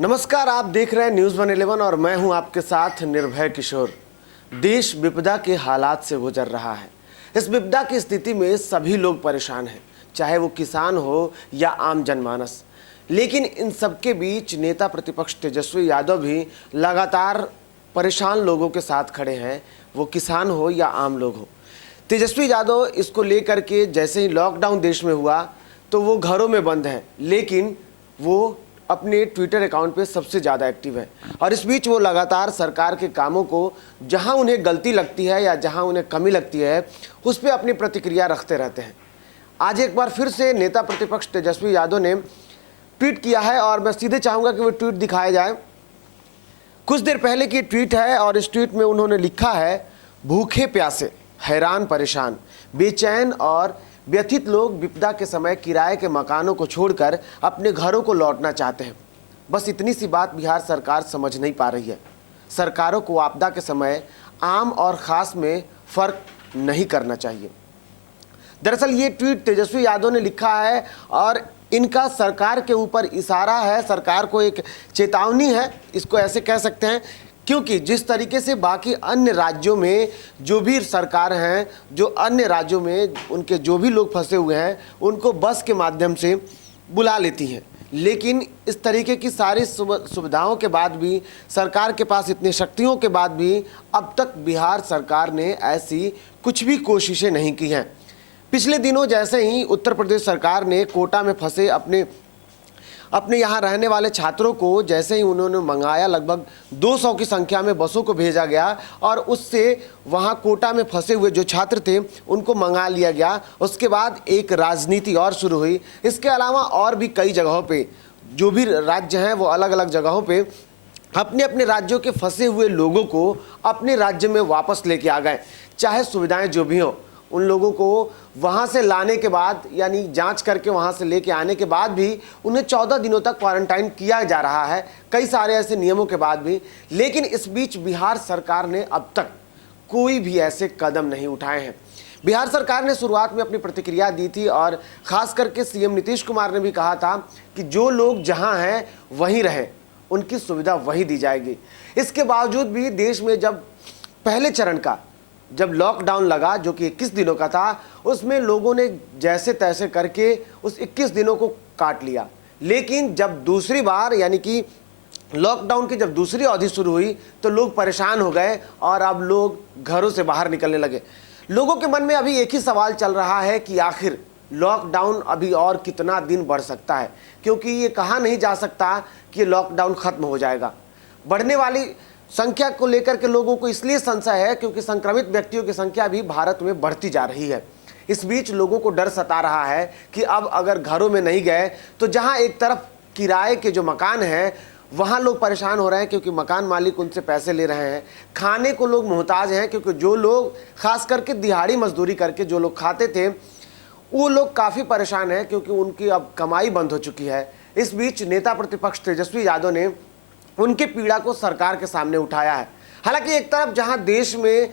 नमस्कार, आप देख रहे हैं न्यूज़ 111 और मैं हूं आपके साथ निर्भय किशोर। देश विपदा के हालात से गुजर रहा है। इस विपदा की स्थिति में सभी लोग परेशान हैं, चाहे वो किसान हो या आम जनमानस। लेकिन इन सबके बीच नेता प्रतिपक्ष तेजस्वी यादव भी लगातार परेशान लोगों के साथ खड़े हैं, वो किसान हो या आम लोग हो। तेजस्वी यादव इसको लेकर के जैसे ही लॉकडाउन देश में हुआ तो वो घरों में बंद हैं, लेकिन वो अपने ट्विटर अकाउंट पे सबसे ज़्यादा एक्टिव है। और इस बीच वो लगातार सरकार के कामों को जहां उन्हें गलती लगती है या जहां उन्हें कमी लगती है उस पर अपनी प्रतिक्रिया रखते रहते हैं। आज एक बार फिर से नेता प्रतिपक्ष तेजस्वी यादव ने ट्वीट किया है और मैं सीधे चाहूँगा कि वो ट्वीट दिखाया जाए। कुछ देर पहले की ट्वीट है और इस ट्वीट में उन्होंने लिखा है, भूखे प्यासे, हैरान परेशान, बेचैन और व्यथित लोग विपदा के समय किराए के मकानों को छोड़कर अपने घरों को लौटना चाहते हैं। बस इतनी सी बात बिहार सरकार समझ नहीं पा रही है। सरकारों को आपदा के समय आम और ख़ास में फ़र्क नहीं करना चाहिए। दरअसल ये ट्वीट तेजस्वी यादव ने लिखा है और इनका सरकार के ऊपर इशारा है, सरकार को एक चेतावनी है, इसको ऐसे कह सकते हैं। क्योंकि जिस तरीके से बाकी अन्य राज्यों में जो भी सरकार हैं, जो अन्य राज्यों में उनके जो भी लोग फंसे हुए हैं उनको बस के माध्यम से बुला लेती हैं, लेकिन इस तरीके की सारी सुविधाओं के बाद भी, सरकार के पास इतनी शक्तियों के बाद भी अब तक बिहार सरकार ने ऐसी कुछ भी कोशिशें नहीं की हैं। पिछले दिनों जैसे ही उत्तर प्रदेश सरकार ने कोटा में फंसे अपने यहाँ रहने वाले छात्रों को जैसे ही उन्होंने मंगाया, लगभग 200 की संख्या में बसों को भेजा गया और उससे वहाँ कोटा में फंसे हुए जो छात्र थे उनको मंगा लिया गया। उसके बाद एक राजनीति और शुरू हुई। इसके अलावा और भी कई जगहों पे जो भी राज्य हैं वो अलग अलग जगहों पे अपने अपने राज्यों के फंसे हुए लोगों को अपने राज्य में वापस लेके आ गए। चाहे सुविधाएँ जो भी हों, उन लोगों को वहाँ से लाने के बाद, यानी जांच करके वहाँ से लेके आने के बाद भी उन्हें 14 दिनों तक क्वारंटाइन किया जा रहा है, कई सारे ऐसे नियमों के बाद भी। लेकिन इस बीच बिहार सरकार ने अब तक कोई भी ऐसे कदम नहीं उठाए हैं। बिहार सरकार ने शुरुआत में अपनी प्रतिक्रिया दी थी और ख़ास करके सीएम नीतीश कुमार ने भी कहा था कि जो लोग जहाँ हैं वहीं रहें, उनकी सुविधा वहीं दी जाएगी। इसके बावजूद भी देश में जब पहले चरण का जब लॉकडाउन लगा, जो कि 21 दिनों का था, उसमें लोगों ने जैसे तैसे करके उस 21 दिनों को काट लिया। लेकिन जब दूसरी बार, यानी कि लॉकडाउन की जब दूसरी अवधि शुरू हुई तो लोग परेशान हो गए और अब लोग घरों से बाहर निकलने लगे। लोगों के मन में अभी एक ही सवाल चल रहा है कि आखिर लॉकडाउन अभी और कितना दिन बढ़ सकता है, क्योंकि ये कहा नहीं जा सकता कि लॉकडाउन खत्म हो जाएगा। बढ़ने वाली संख्या को लेकर के लोगों को इसलिए संशय है क्योंकि संक्रमित व्यक्तियों की संख्या भी भारत में बढ़ती जा रही है। इस बीच लोगों को डर सता रहा है कि अब अगर घरों में नहीं गए तो जहां एक तरफ किराए के जो मकान हैं वहां लोग परेशान हो रहे हैं क्योंकि मकान मालिक उनसे पैसे ले रहे हैं, खाने को लोग मोहताज हैं क्योंकि जो लोग खास करके दिहाड़ी मजदूरी करके जो लोग खाते थे वो लोग काफ़ी परेशान हैं क्योंकि उनकी अब कमाई बंद हो चुकी है। इस बीच नेता प्रतिपक्ष तेजस्वी यादव ने उनके पीड़ा को सरकार के सामने उठाया है। हालांकि एक तरफ जहां देश में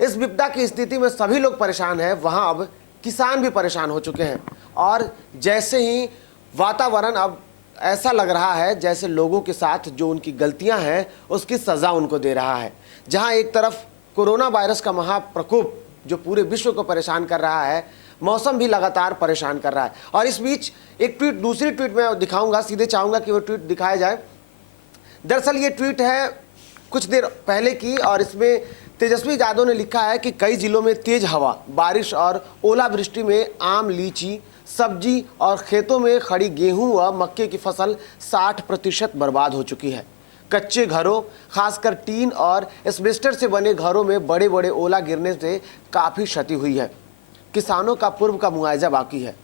इस विपदा की स्थिति में सभी लोग परेशान हैं, वहां अब किसान भी परेशान हो चुके हैं और जैसे ही वातावरण अब ऐसा लग रहा है जैसे लोगों के साथ जो उनकी गलतियां हैं उसकी सज़ा उनको दे रहा है। जहां एक तरफ कोरोना वायरस का महाप्रकोप जो पूरे विश्व को परेशान कर रहा है, मौसम भी लगातार परेशान कर रहा है। और इस बीच एक ट्वीट, दूसरी ट्वीट में दिखाऊंगा, सीधे चाहूँगा कि वो ट्वीट दिखाया जाए। दरअसल ये ट्वीट है कुछ देर पहले की और इसमें तेजस्वी यादव ने लिखा है कि कई जिलों में तेज हवा, बारिश और ओलावृष्टि में आम, लीची, सब्जी और खेतों में खड़ी गेहूं व मक्के की फसल 60% बर्बाद हो चुकी है। कच्चे घरों, खासकर टीन और एस्बेस्टर से बने घरों में बड़े बड़े ओला गिरने से काफ़ी क्षति हुई है। किसानों का पूर्व का मुआवजा बाकी है।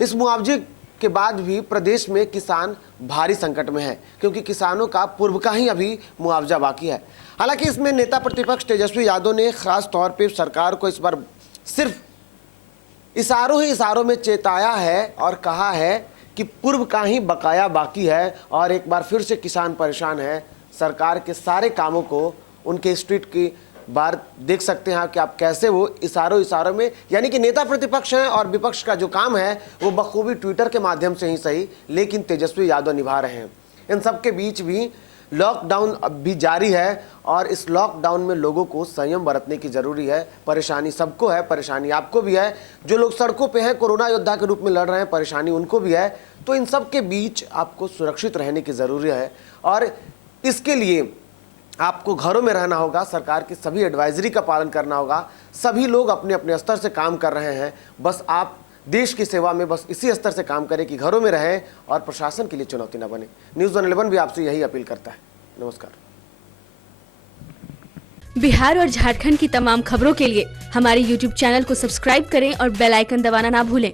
इस मुआवजे के बाद भी प्रदेश में किसान भारी संकट में है क्योंकि किसानों का पूर्व का ही अभी मुआवजा बाकी है। हालांकि इसमें नेता प्रतिपक्ष तेजस्वी यादव ने खास तौर पे सरकार को इस बार सिर्फ इशारों ही इशारों में चेताया है और कहा है कि पूर्व का ही बकाया बाकी है और एक बार फिर से किसान परेशान है। सरकार के सारे कामों को उनके स्ट्रीट की बार देख सकते हैं कि आप कैसे वो इशारों में, यानी कि नेता प्रतिपक्ष हैं और विपक्ष का जो काम है वो बखूबी ट्विटर के माध्यम से ही सही, लेकिन तेजस्वी यादव निभा रहे हैं। इन सब के बीच भी लॉकडाउन अब भी जारी है और इस लॉकडाउन में लोगों को संयम बरतने की जरूरी है। परेशानी सबको है, परेशानी आपको भी है। जो लोग सड़कों पे हैं, कोरोना योद्धा के रूप में लड़ रहे हैं, परेशानी उनको भी है। तो इन सब के बीच आपको सुरक्षित रहने की जरूरी है और इसके लिए आपको घरों में रहना होगा, सरकार की सभी एडवाइजरी का पालन करना होगा। सभी लोग अपने अपने स्तर से काम कर रहे हैं, बस आप देश की सेवा में बस इसी स्तर से काम करें कि घरों में रहें और प्रशासन के लिए चुनौती न बने। न्यूज़ 111 भी आपसे यही अपील करता है। नमस्कार। बिहार और झारखंड की तमाम खबरों के लिए हमारे YouTube चैनल को सब्सक्राइब करें और बेल आइकन दबाना ना भूलें।